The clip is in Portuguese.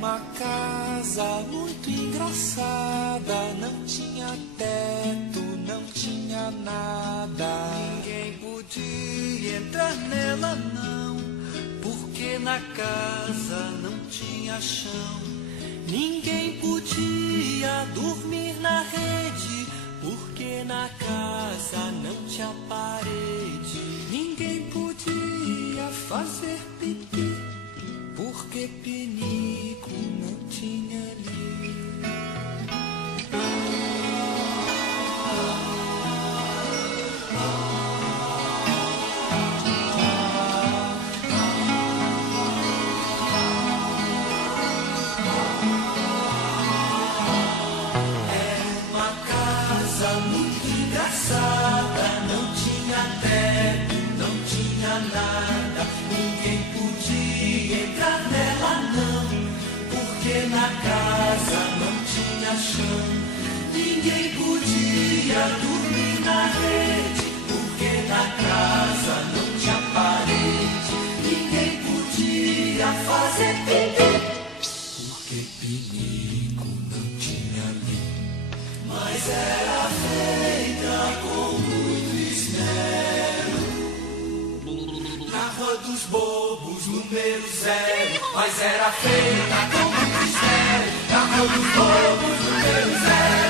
uma casa muito engraçada, não tinha teto, não tinha nada. Ninguém podia entrar nela não, porque na casa não tinha chão. Ninguém podia dormir na rede, porque na casa não tinha parede. Ninguém podia fazer pipi, porque pinico não tinha ali. Não tinha teto, não tinha nada. Ninguém podia entrar nela não, porque na casa não tinha chão. Ninguém podia dormir na rede, porque na casa não tinha parede. Ninguém podia fazer pipi, porque pinico não tinha ali. mas era feita com muito esmero. Na Rua dos Bobos, número 0, mas era feita com muito esmero. Na Rua dos Bobos, número 0.